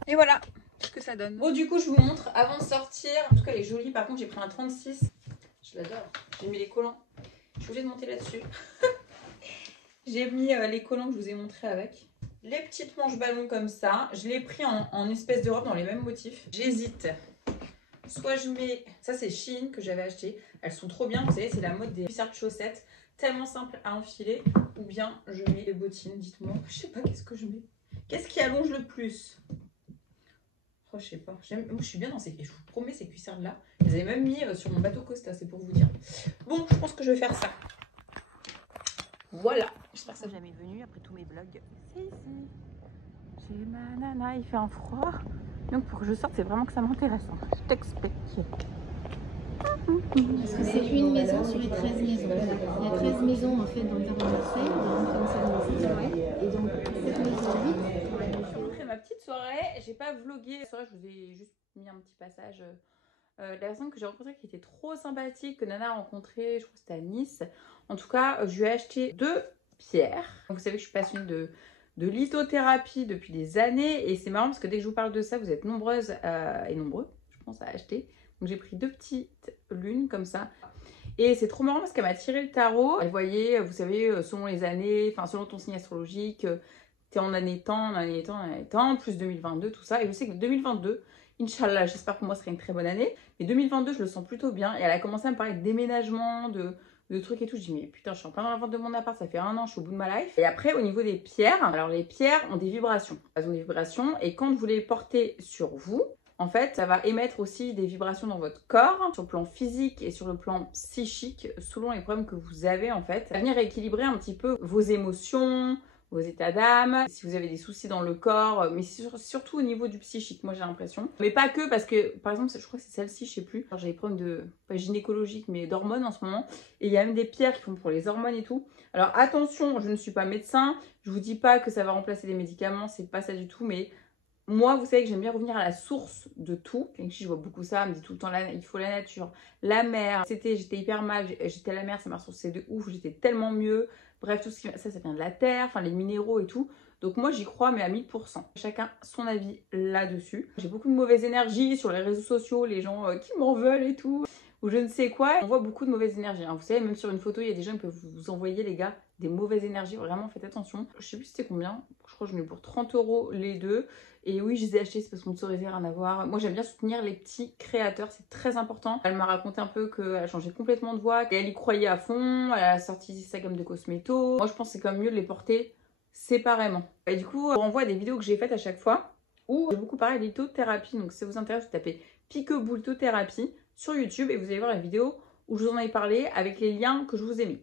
Et voilà ce que ça donne. Bon, du coup, je vous montre avant de sortir. En tout cas, elle est jolie. Par contre, j'ai pris un 36. Je l'adore. J'ai mis les collants. Je suis obligée de monter là-dessus. J'ai mis les collants que je vous ai montrés avec. Les petites manches ballons comme ça. Je l'ai pris en espèce de robe dans les mêmes motifs. J'hésite. Soit je mets... Ça, c'est Shein que j'avais acheté. Elles sont trop bien. Vous savez, c'est la mode des cuissardes chaussettes. Tellement simple à enfiler. Ou bien je mets les bottines. Dites-moi. Je sais pas qu'est-ce que je mets. Qu'est-ce qui allonge le plus? Oh, je sais pas. Moi, je suis bien dans ces... Je vous promets, ces cuissardes-là. Je les avais même mis sur mon bateau Costa. C'est pour vous dire. Bon, je pense que je vais faire ça. Voilà. J'espère que ça jamais venu après tous mes vlogs. C'est ici. J'ai ma nana, il fait un froid. Donc pour que je sorte, c'est vraiment que ça m'intéresse. Je t'explique. Parce que c'est une maison sur les 13 maisons. Il y a 13 maisons en fait dans le quartier de Marseille, comme ça dans le site. Et donc cette maison 8. Après ma petite soirée, j'ai pas vlogué. La soirée, je vous ai juste mis un petit passage. La personne que j'ai rencontrée qui était trop sympathique, que Nana a rencontrée, je crois que c'était à Nice. En tout cas, je lui ai acheté 2 pierres. Vous savez que je suis passionnée de lithothérapie depuis des années. Et c'est marrant parce que dès que je vous parle de ça, vous êtes nombreuses et nombreux, je pense, à acheter. Donc j'ai pris 2 petites lunes comme ça. Et c'est trop marrant parce qu'elle m'a tiré le tarot. Elle voyait, vous savez, selon les années, enfin selon ton signe astrologique, t'es en année temps, plus 2022, tout ça. Et je sais que 2022... Inch'Allah, j'espère que moi ce serait une très bonne année. Mais 2022, je le sens plutôt bien. Et elle a commencé à me parler de déménagement, de trucs et tout. Je dis, mais putain, je suis en plein dans la vente de mon appart. Ça fait 1 an, je suis au bout de ma life. Et après, au niveau des pierres, alors les pierres ont des vibrations. Elles ont des vibrations. Et quand vous les portez sur vous, en fait, ça va émettre aussi des vibrations dans votre corps, sur le plan physique et sur le plan psychique, selon les problèmes que vous avez, en fait. Ça va venir rééquilibrer un petit peu vos émotions, vos états d'âme, si vous avez des soucis dans le corps, mais surtout au niveau du psychique, moi j'ai l'impression. Mais pas que, parce que par exemple, je crois que c'est celle-ci, je sais plus. J'ai des problèmes de, pas gynécologiques, mais d'hormones en ce moment. Et il y a même des pierres qui font pour les hormones et tout. Alors attention, je ne suis pas médecin, je vous dis pas que ça va remplacer des médicaments, c'est pas ça du tout, mais moi, vous savez que j'aime bien revenir à la source de tout. Je vois beaucoup ça, elle me dit tout le temps, il faut la nature, la mer. J'étais hyper mal, j'étais à la mer, ça m'a ressourcé de ouf, j'étais tellement mieux. Bref, tout ce qui ça vient de la terre, enfin les minéraux et tout. Donc moi, j'y crois, mais à 1000%. Chacun son avis là-dessus. J'ai beaucoup de mauvaise énergie sur les réseaux sociaux, les gens qui m'en veulent et tout, ou je ne sais quoi. On voit beaucoup de mauvaise énergie. Hein. Vous savez, même sur une photo, il y a des gens qui peuvent vous envoyer, les gars, des mauvaises énergies. Vraiment, faites attention. Je sais plus c'était combien. Je crois que j'en ai eu pour 30 € les deux. Et oui, je les ai achetés, c'est parce qu'on ne saurait rien à voir. Moi, j'aime bien soutenir les petits créateurs, c'est très important. Elle m'a raconté un peu qu'elle a changé complètement de voix, qu'elle y croyait à fond, elle a sorti sa gamme de cosmétos. Moi, je pense que c'est quand même mieux de les porter séparément. Et du coup, on renvoie des vidéos que j'ai faites à chaque fois, où j'ai beaucoup parlé de lithothérapie. Donc, si ça vous intéresse, vous tapez Peekaboo lithothérapie sur YouTube et vous allez voir la vidéo où je vous en ai parlé avec les liens que je vous ai mis.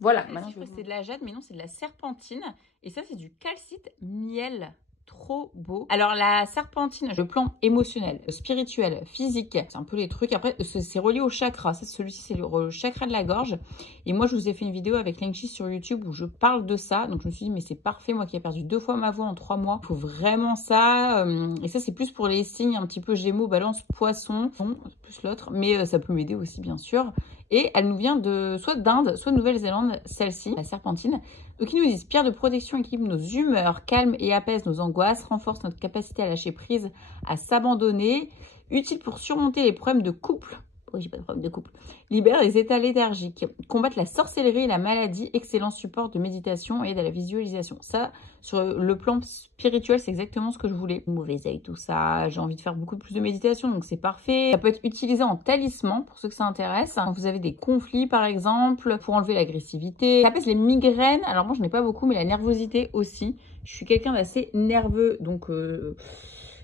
Voilà. Maintenant, je crois que c'est de la jade, mais non, c'est de la serpentine. Et ça, c'est du calcite miel. Trop beau. Alors la serpentine, le plan émotionnel, spirituel, physique, c'est un peu les trucs. Après, c'est relié au chakra. Celui-ci, c'est le chakra de la gorge. Et moi, je vous ai fait une vidéo avec Lengchi sur YouTube où je parle de ça. Donc je me suis dit, mais c'est parfait. Moi qui ai perdu 2 fois ma voix en 3 mois, il faut vraiment ça. Et ça, c'est plus pour les signes un petit peu Gémeaux, Balance, Poisson. Bon, plus l'autre, mais ça peut m'aider aussi, bien sûr. Et elle nous vient soit d'Inde, soit de Nouvelle-Zélande, celle-ci, la serpentine. Donc ils nous disent, pierre de protection équilibre nos humeurs, calme et apaise nos angoisses, renforce notre capacité à lâcher prise, à s'abandonner, utile pour surmonter les problèmes de couple. Oh, j'ai pas de problème de couple. Libère les états léthargiques, combattre la sorcellerie et la maladie, excellent support de méditation et aide à la visualisation. Ça, sur le plan spirituel, c'est exactement ce que je voulais. Mauvais œil, tout ça. J'ai envie de faire beaucoup plus de méditation, donc c'est parfait. Ça peut être utilisé en talisman, pour ceux que ça intéresse. Quand vous avez des conflits, par exemple, pour enlever l'agressivité. Ça apaise les migraines. Alors moi, je n'ai pas beaucoup, mais la nervosité aussi. Je suis quelqu'un d'assez nerveux, donc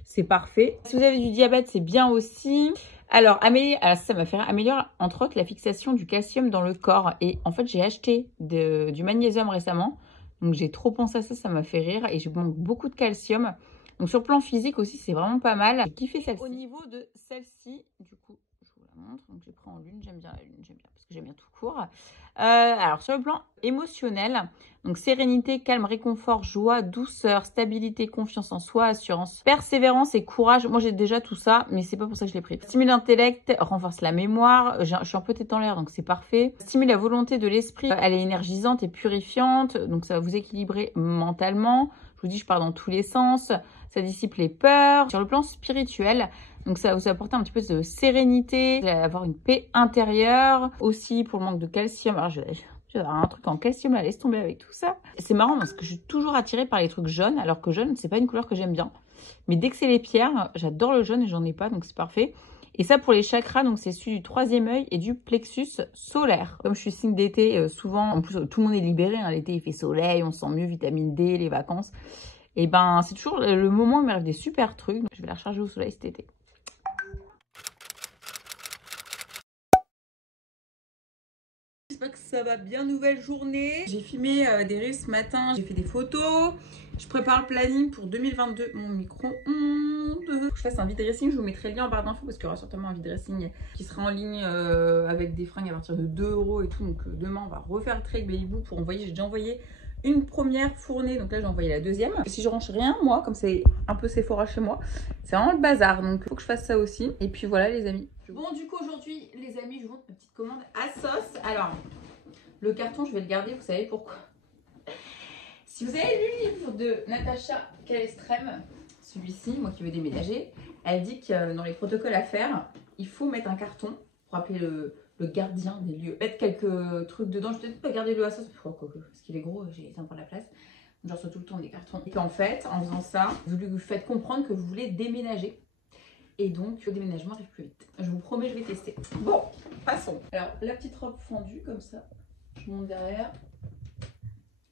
c'est parfait. Si vous avez du diabète, c'est bien aussi. Alors, ça m'a fait améliorer, entre autres, la fixation du calcium dans le corps. Et en fait, j'ai acheté du magnésium récemment. Donc, j'ai trop pensé à ça, ça m'a fait rire. Et j'ai beaucoup de calcium. Donc, sur le plan physique aussi, c'est vraiment pas mal. J'ai kiffé celle-ci. Au niveau de celle-ci, du coup, je vous la montre. Donc, j'ai pris en lune. J'aime bien la lune, j'aime bien parce que j'aime bien tout court. Alors, sur le plan émotionnel, donc sérénité, calme, réconfort, joie, douceur, stabilité, confiance en soi, assurance, persévérance et courage. Moi, j'ai déjà tout ça, mais c'est pas pour ça que je l'ai pris. Stimule l'intellect, renforce la mémoire. Je suis un peu tête en l'air, donc c'est parfait. Stimule la volonté de l'esprit. Elle est énergisante et purifiante, donc ça va vous équilibrer mentalement. Je vous dis, je pars dans tous les sens. Ça dissipe les peurs. Sur le plan spirituel, donc ça va vous apporter un petit peu de sérénité, vous allez avoir une paix intérieure. Aussi pour le manque de calcium. Alors je vais avoir un truc en calcium là, laisse tomber avec tout ça. C'est marrant parce que je suis toujours attirée par les trucs jaunes, alors que jaune, c'est pas une couleur que j'aime bien. Mais dès que c'est les pierres, j'adore le jaune et j'en ai pas, donc c'est parfait. Et ça pour les chakras, donc c'est celui du troisième œil et du plexus solaire. Comme je suis signe d'été, souvent, en plus tout le monde est libéré, hein, l'été il fait soleil, on se sent mieux, vitamine D, les vacances. Et ben c'est toujours le moment où il m'arrive des super trucs. Donc, je vais la recharger au soleil cet été. J'espère que ça va bien, nouvelle journée. J'ai filmé des reels ce matin, j'ai fait des photos. Je prépare le planning pour 2022, mon micro-ondes. Faut que je fasse un vide dressing, je vous mettrai le lien en barre d'infos parce qu'il y aura certainement un vide dressing qui sera en ligne avec des fringues à partir de 2 € et tout. Donc demain on va refaire le trait avec Baby Boo pour envoyer, j'ai déjà envoyé une première fournée, donc là j'ai envoyé la deuxième. Si je range rien, moi, comme c'est un peu Sephora chez moi, c'est vraiment le bazar, donc il faut que je fasse ça aussi. Et puis voilà les amis. Bon du coup aujourd'hui les amis, je vous montre ma petite commande ASOS. Alors, le carton je vais le garder, vous savez pourquoi? Si vous avez lu le livre de Natacha Calestrem, celui-ci, moi qui veux déménager, elle dit que dans les protocoles à faire, il faut mettre un carton pour appeler le gardien des lieux. Mettre quelques trucs dedans, je vais peut-être pas garder le ASOS parce qu'il est gros, j'ai besoin pour la place. Donc j'en reçois tout le temps des cartons. Et puis en fait, en faisant ça, vous faites comprendre que vous voulez déménager. Et donc le déménagement arrive plus vite. Je vous promets, je vais tester. Bon, passons. Alors la petite robe fendue comme ça, je monte derrière.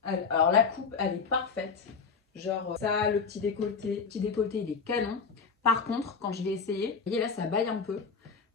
Alors la coupe, elle est parfaite. Genre ça, le petit décolleté, il est canon. Par contre, quand je l'ai essayé, vous voyez là, ça baille un peu.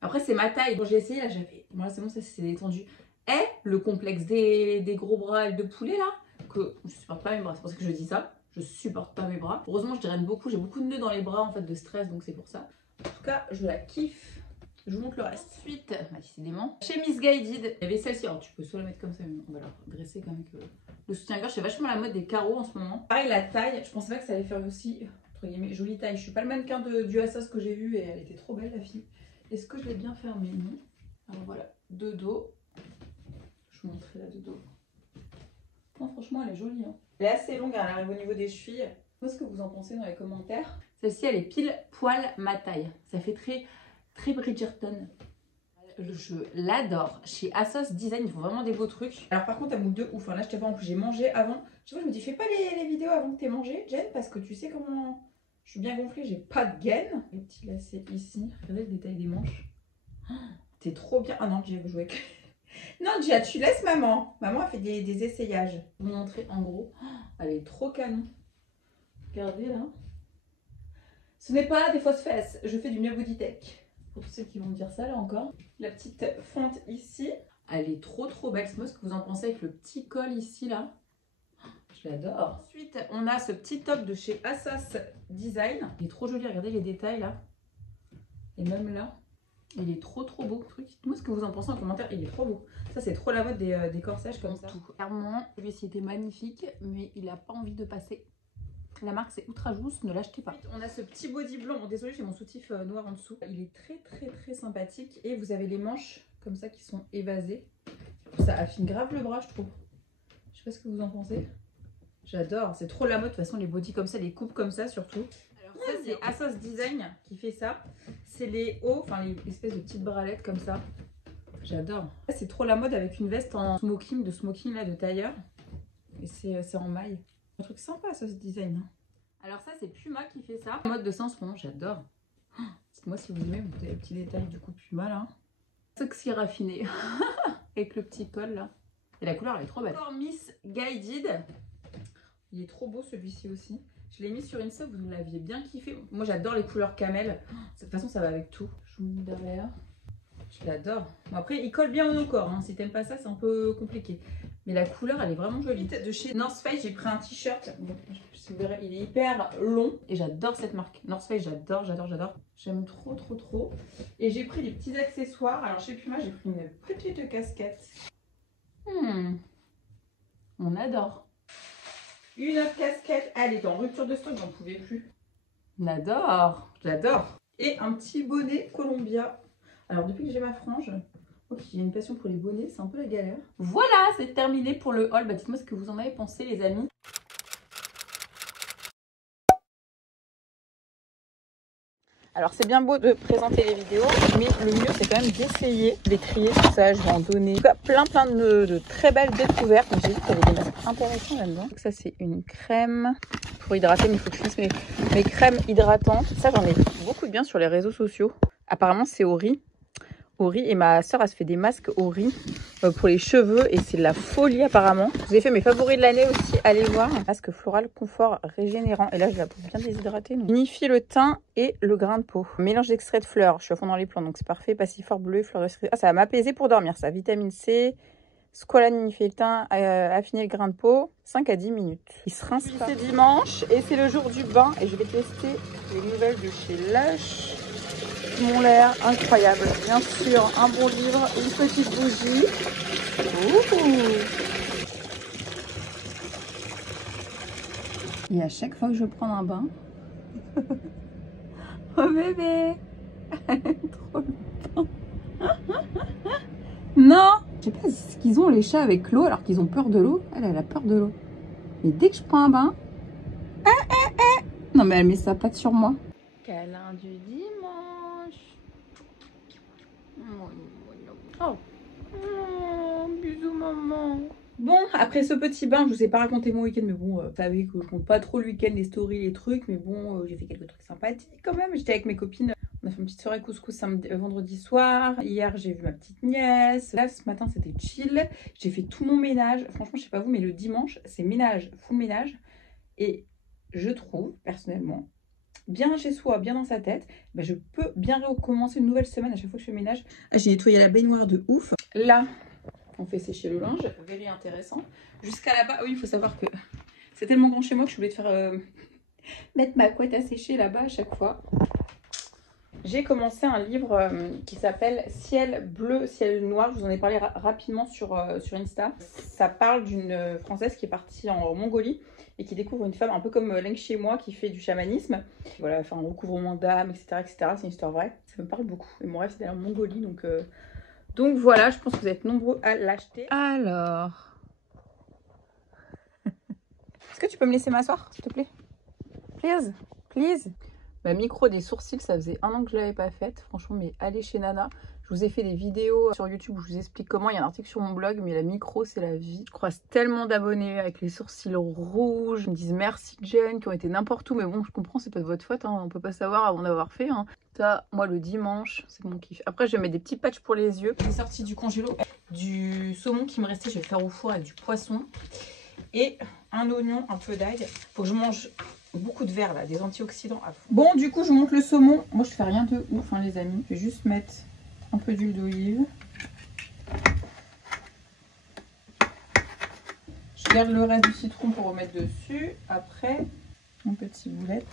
Après, c'est ma taille. Quand j'ai essayé, là, j'avais... Voilà, c'est bon, ça s'est détendu. Et le complexe des gros bras de poulet, là, que je supporte pas mes bras. C'est pour ça que je dis ça. Je supporte pas mes bras. Heureusement, je draine beaucoup. J'ai beaucoup de nœuds dans les bras, en fait, de stress. Donc, c'est pour ça. En tout cas, je la kiffe. Je vous montre le reste. Ensuite, décidément, chez Miss Guided, il y avait celle-ci. Alors, tu peux soit la mettre comme ça, mais on va la dresser quand même avec le soutien-gorge. C'est vachement la mode des carreaux en ce moment. Pareil, la taille. Je pensais pas que ça allait faire aussi, entre guillemets, jolie taille. Je suis pas le mannequin du ASOS que j'ai vu et elle était trop belle, la fille. Est-ce que je l'ai bien fermé? Non. Alors voilà, de dos. Je vous montrerai la de dos. Non, franchement, elle est jolie. Hein. Elle est assez longue, elle arrive au niveau des chevilles. Qu'est-ce que vous en pensez dans les commentaires? Celle-ci, elle est pile poil ma taille. Ça fait très Bridgerton. Je l'adore. Chez ASOS Design, ils font vraiment des beaux trucs. Alors par contre, elle mouille de ouf. Là, je te vois, en plus, j'ai mangé avant. Je sais pas, je me dis, fais pas les vidéos avant que tu aies mangé, Jen, parce que tu sais comment... Je suis bien gonflée, j'ai pas de gaine. Les petits lacets ici. Regardez le détail des manches. Oh, t'es trop bien. Ah non, Gia veut jouer avec... Non, Gia, tu laisses maman. Maman a fait des essayages. Je vais vous montrer en gros. Oh, elle est trop canon. Regardez là. Ce n'est pas des fausses fesses. Je fais du Mia Body Tech. Pour tous ceux qui vont me dire ça là encore. La petite fente ici. Elle est trop belle. C'est moi ce que vous en pensez avec le petit col ici là. Je l'adore. Ensuite, on a ce petit top de chez ASOS Design. Il est trop joli, regardez les détails là. Et même là, il est trop beau. Dites-moi ce que vous en pensez en commentaire, il est trop beau. Ça, c'est trop la mode des corsages comme ça. Clairement, celui-ci était magnifique, mais il n'a pas envie de passer. La marque, c'est Outrageous, ne l'achetez pas. On a ce petit body blanc. Bon, désolé, j'ai mon soutif noir en dessous. Il est très sympathique. Et vous avez les manches comme ça qui sont évasées. Ça affine grave le bras, je trouve. Je sais pas ce que vous en pensez. J'adore, c'est trop la mode, de toute façon les bodys comme ça, les coupes comme ça surtout. Alors ça c'est ASOS Design qui fait ça. C'est les hauts, enfin les espèces de petites bralettes comme ça. J'adore. C'est trop la mode avec une veste en smoking, là, de tailleur. Et c'est en maille. Un truc sympa ASOS Design. Alors ça c'est Puma qui fait ça. La mode de ça en ce moment, j'adore. Dites-moi si vous aimez, vous avez les petits détails du coup Puma là. Sexy raffiné. Avec le petit col là. Et la couleur elle est trop belle. Encore Miss Guided. Il est trop beau celui-ci aussi. Je l'ai mis sur Insta, vous l'aviez bien kiffé. Moi j'adore les couleurs camel. De toute façon ça va avec tout. Je vous mets derrière. Je l'adore. Bon, après il colle bien au corps. Hein. Si t'aimes pas ça c'est un peu compliqué. Mais la couleur elle est vraiment jolie. De chez North Face j'ai pris un t-shirt. Bon, vous verrez, il est hyper long. Et j'adore cette marque. North Face j'adore. J'aime trop. Et j'ai pris des petits accessoires. Alors chez Puma j'ai pris une petite casquette. On adore. Une autre casquette, elle est en rupture de stock, j'en pouvais plus. J'adore. Et un petit bonnet Columbia. Alors depuis que j'ai ma frange, il y a une passion pour les bonnets, c'est un peu la galère. Voilà, c'est terminé pour le haul. Bah, dites-moi ce que vous en avez pensé les amis. Alors c'est bien beau de présenter les vidéos, mais le mieux c'est quand même d'essayer de les trier, tout ça, je vais en donner plein de très belles découvertes. J'ai vu qu'il y avait des masques intéressants là-dedans. Ça c'est une crème pour hydrater, mais il faut que je finisse mes crèmes hydratantes. Ça j'en ai beaucoup de bien sur les réseaux sociaux. Apparemment c'est au riz. Et ma soeur elle se fait des masques au riz pour les cheveux et c'est de la folie apparemment. Je vous ai fait mes favoris de l'année aussi, allez voir. Masque floral confort régénérant et là je la trouve bien déshydratée. Unifie le teint et le grain de peau. Mélange d'extrait de fleurs, je suis à fond dans les plantes donc c'est parfait. Passifort bleu, fleurs de cerise. Ah ça va m'apaiser pour dormir ça. Vitamine C, squalane unifier le teint, affiner le grain de peau, 5 à 10 minutes. Il se rince pas. C'est dimanche et c'est le jour du bain et je vais tester les nouvelles de chez Lush. M'ont l'air incroyable. Bien sûr, un bon livre, une petite bougie. Et à chaque fois que je prends un bain, oh bébé, trop longtemps. Non, je sais pas ce qu'ils ont les chats avec l'eau alors qu'ils ont peur de l'eau. Elle a peur de l'eau. Mais dès que je prends un bain, non mais elle met sa patte sur moi. Câlin du dimanche. Oh, bisous maman. Bon, après ce petit bain, je vous ai pas raconté mon week-end, mais bon, vous savez que je compte pas trop le week-end, les stories, les trucs, mais bon, j'ai fait quelques trucs sympathiques quand même. J'étais avec mes copines, on a fait une petite soirée couscous vendredi soir. Hier, j'ai vu ma petite nièce. Là, ce matin, c'était chill. J'ai fait tout mon ménage. Franchement, je sais pas vous, mais le dimanche, c'est ménage, full ménage. Et je trouve, personnellement, bien chez soi, bien dans sa tête, bah, je peux bien recommencer une nouvelle semaine à chaque fois que je fais ménage. J'ai nettoyé la baignoire de ouf. Là, on fait sécher le linge, very intéressant. Jusqu'à là-bas, oui, il faut savoir que c'est tellement grand chez moi que je voulais te faire mettre ma couette à sécher là-bas à chaque fois. J'ai commencé un livre qui s'appelle Ciel bleu, ciel noir. Je vous en ai parlé rapidement sur Insta. Ça parle d'une Française qui est partie en Mongolie et qui découvre une femme un peu comme Leng chez moi qui fait du chamanisme. Voilà, enfin un recouvrement d'âme, etc. C'est une histoire vraie. Ça me parle beaucoup. Et mon rêve, c'est d'aller en Mongolie. Donc voilà, je pense que vous êtes nombreux à l'acheter. Alors... Est-ce que tu peux me laisser m'asseoir, s'il te plaît? Please. Ma micro des sourcils, ça faisait 1 an que je ne l'avais pas faite. Franchement, mais allez chez Nana. Je vous ai fait des vidéos sur YouTube où je vous explique comment. Il y a un article sur mon blog, mais la micro, c'est la vie. Je croise tellement d'abonnés avec les sourcils rouges. Ils me disent merci Jen, qui ont été n'importe où. Mais bon, je comprends, c'est pas de votre faute. Hein. On peut pas savoir avant d'avoir fait. Hein. Ça, moi, le dimanche, c'est mon kiff. Après, je vais mettre des petits patchs pour les yeux. J'ai sorti du congélo du saumon qui me restait. Je vais le faire au four avec du poisson. Et un oignon, un peu d'ail. Faut que je mange beaucoup de verre là, des antioxydants à fond. Bon, du coup, je monte le saumon. Moi, je fais rien de ouf, hein, les amis. Je vais juste mettre un peu d'huile d'olive. Je garde le reste du citron pour remettre dessus. Après, une petite ciboulette.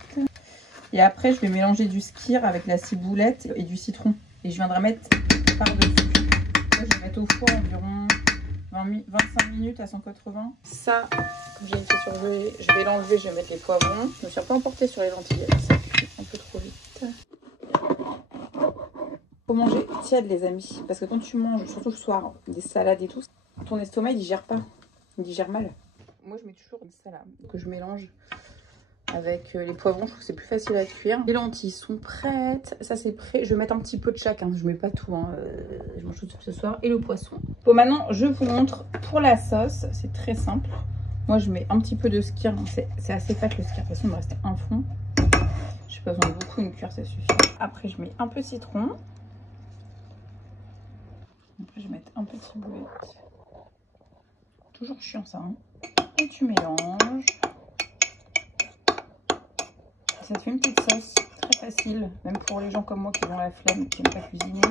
Et après, je vais mélanger du skyr avec la ciboulette et du citron. Et je viendrai mettre par-dessus. Je vais mettre au four environ 25 minutes à 180. Ça, comme j'ai été surgelé, je vais l'enlever, je vais mettre les poivrons. Je ne me suis pas emportée sur les lentilles, ça cuit un peu trop vite. Faut manger tiède les amis, parce que quand tu manges, surtout le soir, des salades et tout, ton estomac il digère pas, il digère mal. Moi je mets toujours une salade que je mélange avec les poivrons, je trouve que c'est plus facile à cuire. Les lentilles sont prêtes, ça c'est prêt. Je vais mettre un petit peu de chacun, je mets pas tout, hein. Je mange tout ce soir. Et le poisson. Bon, maintenant je vous montre pour la sauce, c'est très simple. Moi je mets un petit peu de skyr, c'est assez fat le skyr, de toute façon il me reste un fond. Je n'ai pas besoin de beaucoup, une cuillère ça suffit. Après je mets un peu de citron. Après je vais mettre un peu de ciboulette. Toujours chiant ça, hein. Et tu mélanges. Ça te fait une petite sauce, très facile, même pour les gens comme moi qui ont la flemme, qui n'aiment pas cuisiner.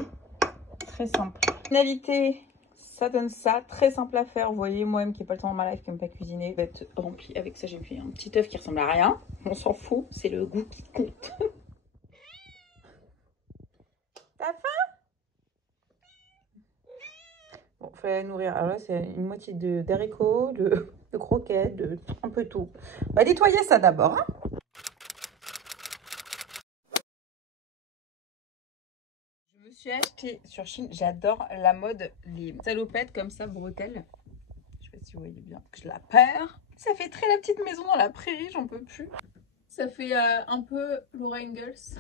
Très simple. Finalité, ça donne ça, très simple à faire. Vous voyez, moi-même qui n'ai pas le temps dans ma life, qui n'aime pas cuisiner, va être rempli avec ça. J'ai fait un petit œuf qui ressemble à rien. On s'en fout, c'est le goût qui compte. T'as faim? Bon, il fallait la nourrir. Alors là, c'est une moitié d'haricots, de croquettes, un peu tout. On va nettoyer ça d'abord, hein. Je me suis acheté sur Chine, j'adore la mode, les salopettes comme ça, bretelles. Je sais pas si vous voyez bien, que je la perds. Ça fait très la petite maison dans la prairie, j'en peux plus. Ça fait un peu Laura Ingalls.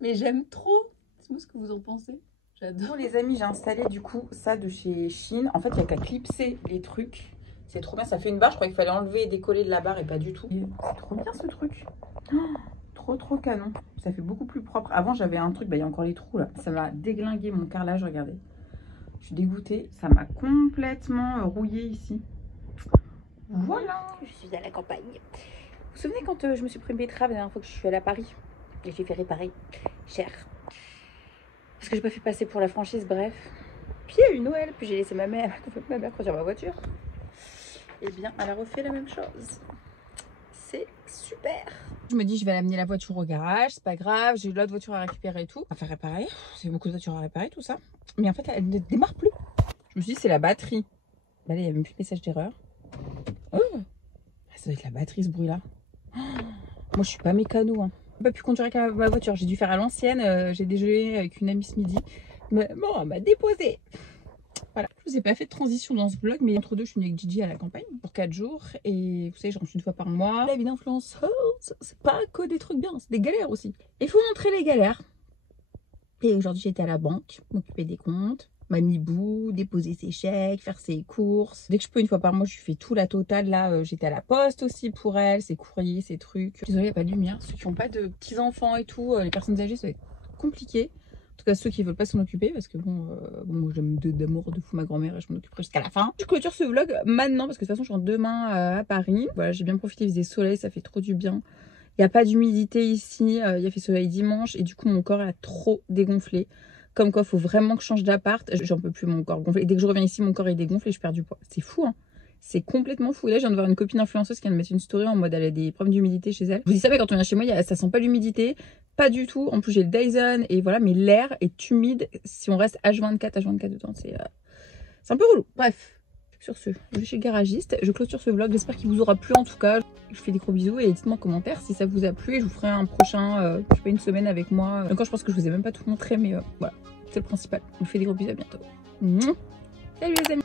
Mais j'aime trop. Dites-moi ce que vous en pensez. J'adore. Les amis, j'ai installé du coup ça de chez Chine. En fait, il n'y a qu'à clipser les trucs. C'est trop bien, ça fait une barre. Je crois qu'il fallait enlever et décoller de la barre et pas du tout. C'est trop bien ce truc. Oh, trop canon. Ça fait beaucoup plus propre. Avant, j'avais un truc, bah, il y a encore les trous là. Ça m'a déglingué mon carrelage, regardez. Je suis dégoûtée. Ça m'a complètement rouillé ici. Voilà. Je suis à la campagne. Vous vous souvenez quand je me suis pris une betterave la dernière fois que je suis allée à Paris? Et j'ai fait réparer. Cher. Parce que j'ai pas fait passer pour la franchise, bref. Puis il y a eu Noël, puis j'ai laissé ma mère conduire ma voiture. Et bien, elle a refait la même chose. C'est super. Je me dis, je vais l'amener la voiture au garage, c'est pas grave, j'ai l'autre voiture à récupérer et tout. À faire réparer, c'est beaucoup de voitures à réparer, tout ça. Mais en fait, elle ne démarre plus. Je me suis dit, c'est la batterie. Bah là, il n'y a même plus de message d'erreur. Oh, ça doit être la batterie, ce bruit-là. Oh, moi, je suis pas mécano, hein. J'ai pas pu conduire avec ma voiture, j'ai dû faire à l'ancienne. J'ai déjeuné avec une amie ce midi. Mais bon, elle m'a déposé. Voilà, je vous ai pas fait de transition dans ce vlog, mais entre deux, je suis venue avec Gigi à la campagne pour 4 jours. Et vous savez, je rentre une fois par mois. La vie d'influenceuse, c'est pas que des trucs bien, c'est des galères aussi. Il faut montrer les galères. Et aujourd'hui, j'étais à la banque, m'occuper des comptes. Mamie Bou, déposer ses chèques, faire ses courses. Dès que je peux, une fois par mois, je fais tout la totale. Là, j'étais à la poste aussi pour elle, ses courriers, ses trucs. Désolée, il n'y a pas de lumière. Ceux qui n'ont pas de petits-enfants et tout, les personnes âgées, ça va être compliqué. En tout cas, ceux qui ne veulent pas s'en occuper, parce que bon, moi j'aime d'amour de fou ma grand-mère et je m'en occuperai jusqu'à la fin. Je clôture ce vlog maintenant, parce que de toute façon, je rentre demain à Paris. Voilà, j'ai bien profité, il faisait soleil, ça fait trop du bien. Il n'y a pas d'humidité ici, il a fait soleil dimanche et du coup, mon corps a trop dégonflé. Comme quoi, il faut vraiment que je change d'appart. J'en peux plus, mon corps gonflé. Et dès que je reviens ici, mon corps il dégonfle et je perds du poids. C'est fou, hein. C'est complètement fou. Et là, je viens de voir une copine influenceuse qui vient de mettre une story en mode elle a des problèmes d'humidité chez elle. Je vous dis ça, mais quand on vient chez moi, ça sent pas l'humidité. Pas du tout. En plus, j'ai le Dyson et voilà, mais l'air est humide si on reste H24 dedans. C'est un peu relou. Bref, sur ce, je vais chez le garagiste. Je clôture ce vlog. J'espère qu'il vous aura plu en tout cas. Je vous fais des gros bisous et dites-moi en commentaire si ça vous a plu. Et je vous ferai un prochain, je sais pas, une semaine avec moi. Encore, je pense que je vous ai même pas tout montré, mais voilà. C'est le principal. Je vous fais des gros bisous, à bientôt. Salut les amis.